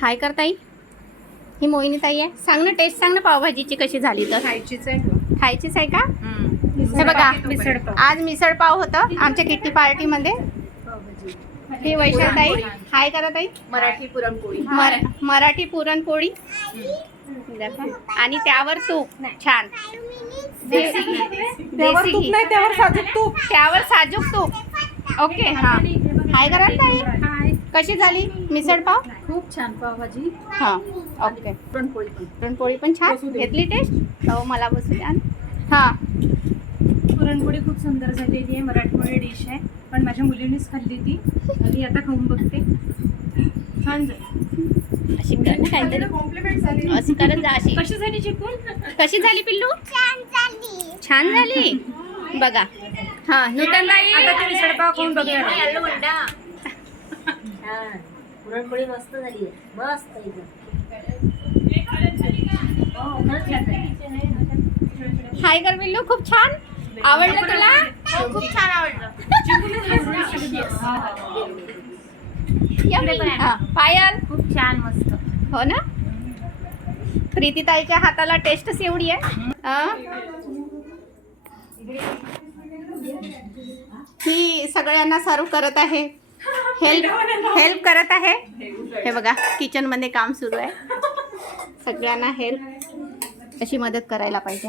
हाय कर ताई, ही मोहिनी ताई आहे. सांग ना, टेस्ट सांग ना पावभाजीची कशी झाली. तर खायचीच आहे. खायचीच आहे का? हे बघा, आज मिसळ पाव होतं आमच्या किट्टी पार्टीमध्ये. ही वैशाली ताई, हाय करा ताई. मराठी पुरणपोळी. मराठी पुरणपोळी आणि त्यावर तूप. छान. त्यावर तूप नाही, त्यावर साजूक तूप. त्यावर साजूक तूप. ओके. हा, हाय करा ताई. कशी झाली मिसळ पाव? खूप छान पावभाजी. हा, ओके. पुरणपोळी पण छान. घेतली टेस्ट? हो, मला बसू द्या. हा, पुरणपोळी खूप सुंदर झालेली आहे. मराठमोळी डिश आहे, पण माझ्या मुलीनेच खाल्ली ती आणि आता खाऊन बघते. छान झाली. अशी कर ना काहीतरी, अशी करत जा. अशी कशी झाली चिकून? कशी झाली पिल्लू? छान झाली. बघा. हा, नूतन ताई. आता ती मिसळ पाव खाऊन बघूया. पुरणपोळी मस्त झाली आहे. मस्त हाय कर पिल्लू. खूप छान आवडलं तुला? खूप छान आवडलं. हा, पायल खूप छान मस्त. हो ना. प्रीतीताईच्या हाताला टेस्टच एवढी आहे. ही सगळ्यांना सर्व करत आहे, हेल्प करत आहे. हे बघा, किचन मध्ये काम सुरू आहे. सगळ्यांना हेल्प अशी मदत करायला पाहिजे.